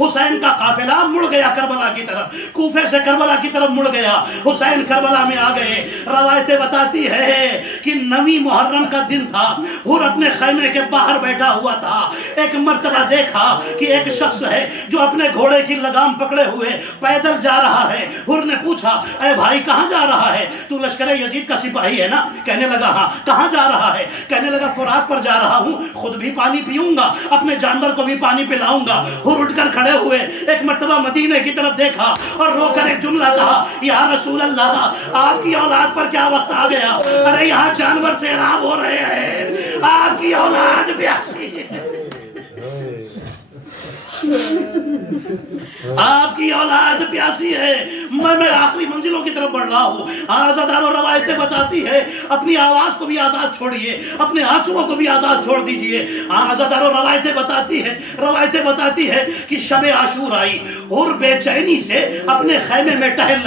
حسین کا قافلہ مڑ گیا کربلا کی طرف، کوفے سے کربلا کی طرف مڑ گیا، حسین کربلا میں آ گئے۔ روایتیں بتاتی ہے کہ 9 محرم کا دن تھا، حر اپنے خیمے کے باہر بیٹھا ہوا تھا۔ ایک مرتبہ دیکھا کہ ایک شخص ہے جو اپنے گھوڑے کی لگام پکڑے ہوئے پیدل جا رہا ہے۔ حر نے پوچھا اے بھائی کہاں جا رہا ہے؟ تو لشکر یزید کا سپاہی ہے نا؟ کہنے لگا ہاں۔ کہاں جا رہا ہے؟ کہنے لگا فرات پر جا رہا ہوں، خود بھی پانی پیوں گا، اپنے جانور کو بھی پانی پلاؤں گا۔ حر اٹھ کر کھڑے ہوئے، ایک مرتبہ مدینے کی طرف دیکھا اور رو کر ایک جملہ کہا یا رسول اللہ، آپ کی اولاد پر کیا وقت آ گیا؟ ارے یہاں جانور سیراب ہو رہے ہیں، آپ کی اولاد پیاسی ہے، آپ کی اولاد پیاسی ہے، میں آخری منزلوں کی طرف بڑھ رہا ہوں۔ آزادارو، روایتیں بتاتی ہے اپنی آواز کو بھی آزاد چھوڑیے، اپنے آنسوؤں کو بھی آزاد چھوڑ دیجئے۔ آزادارو، روایتیں بتاتی ہے کہ شب عاشور آئی، حر بے چینی سے اپنے خیمے میں ٹہل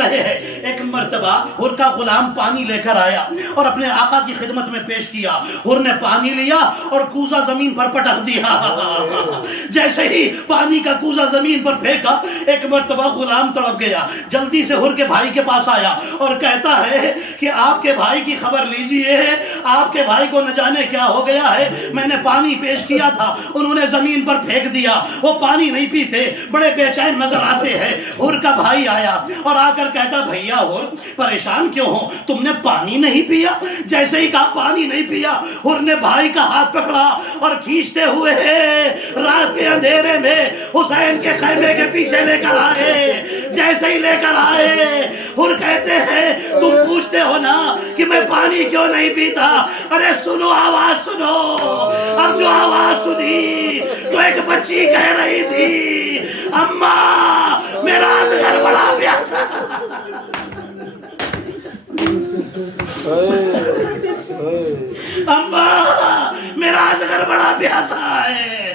رہے ہیں۔ ایک مرتبہ حر کا غلام پانی لے کر آیا اور اپنے آقا کی خدمت میں پیش کیا۔ حر نے پانی لیا اور کوزہ زمین پر پٹک دیا۔ جیسے ہی پانی کا کوزہ زمین پر پھینکا، ایک مرتبہ غلام تڑپ گیا، جلدی سے حر کے بھائی کے پاس آیا اور کہتا ہے کہ آپ کے بھائی کی خبر لیجئے، آپ کے بھائی کو نہ جانے کیا ہو گیا ہے، میں نے پانی پیش کیا تھا، انہوں نے زمین پر پھینک دیا، وہ پانی نہیں پیتے، بڑے بے چین نظر آتے ہیں۔ حر کا بھائی آیا اور آ کر کہتا بھیا حر پریشان کیوں ہو، تم نے پانی نہیں پیا؟ جیسے ہی کہا پانی نہیں پیا، حر نے بھائی کا ہاتھ پکڑا اور کھینچتے ہوئے رات کے اندھیرے میں حسین کے خیمے کے پیچھے لے کر آئے۔ جیسے ہی لے کر آئے، حر کہتے ہیں تم پوچھتے ہو نا کہ میں پانی کیوں نہیں پیتا، ارے سنو آواز سنو۔ اب جو آواز سنی تو ایک بچی کہہ رہی تھی اماں میرا اصغر بڑا پیاسا، اماں میرا اصغر بڑا پیاسا ہے۔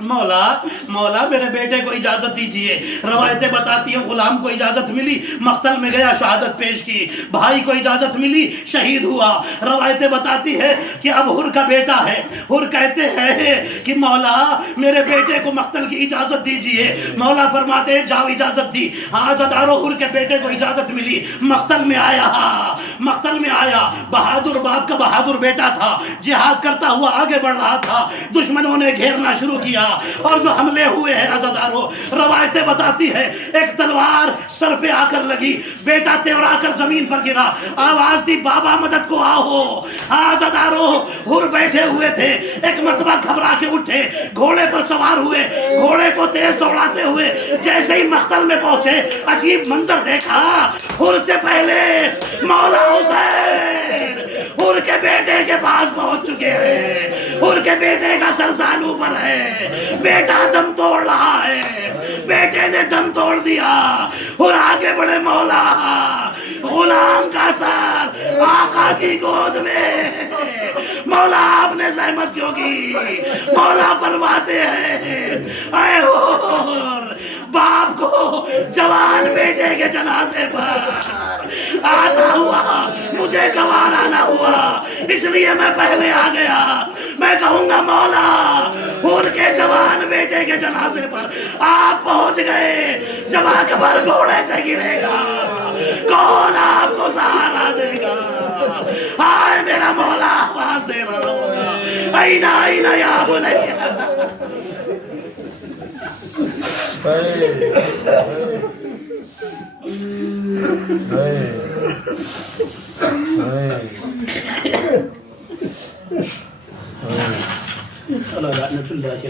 مولا میرے بیٹے کو اجازت دیجئے. روایتیں بتاتی ہیں غلام کو اجازت ملی, مقتل میں گیا, شہادت پیش کی. بھائی کو اجازت ملی, شہید ہوا. روایتیں بتاتی ہے کہ اب حر کا بیٹا ہے. حر کہتے ہیں کہ مولا میرے بیٹے کو مقتل کی اجازت دیجئے. مولا فرماتے ہیں جاؤ, اجازت دی. عزادارو حر کے بیٹے کو اجازت ملی, مقتل میں آیا. بہادر باپ کا بہادر بیٹا تھا, جہاد کرتا ہوا آگے بڑھ رہا تھا. دشمنوں نے گھیرنا شروع کیا اور جو حملے ہوئے ہیں عزادارو, روایتیں بتاتی ہے ایک تلوار سر پہ آ کر لگی, بیٹا تیورا کر زمین پر گرا. آواز دی بابا مدد کو آؤ. عزادارو حر بیٹھے ہوئے تھے, ایک مرتبہ گھبرا کے اٹھے, گھوڑے پر سوار ہوئے, گھوڑے کو تیز دوڑاتے ہوئے جیسے ہی مقتل میں پہنچے عجیب منظر دیکھا. حر سے پہلے مولا حسین حر کے بیٹے کے پاس پہنچ چکے ہیں. حر کے بیٹے کا سر زانو پر ہے, بیٹا دم توڑ رہا ہے. بیٹے نے دم توڑ دیا. حر آگے بڑھے, مولا غلام کا سر آقا کی گود میں. مولا آپ نے زحمت کیوں کی؟ مولا فرماتے ہیں اے حر, باپ کو جوان بیٹے کے جنازے پر آتا ہوا مجھے گوارا نہ ہوا, اس لیے میں پہلے آ گیا. میں کہوں گا مولا حر کے جوان بیٹے کے جنازے پر آپ پہنچ گئے, جوان قبر گھوڑے سے گرے گا, کون آپ کو سہارا دے گا؟ ہائے میرا مولا آواز دے رہا ہوگا, اینا اینا یا بنیا. لعنت اللہ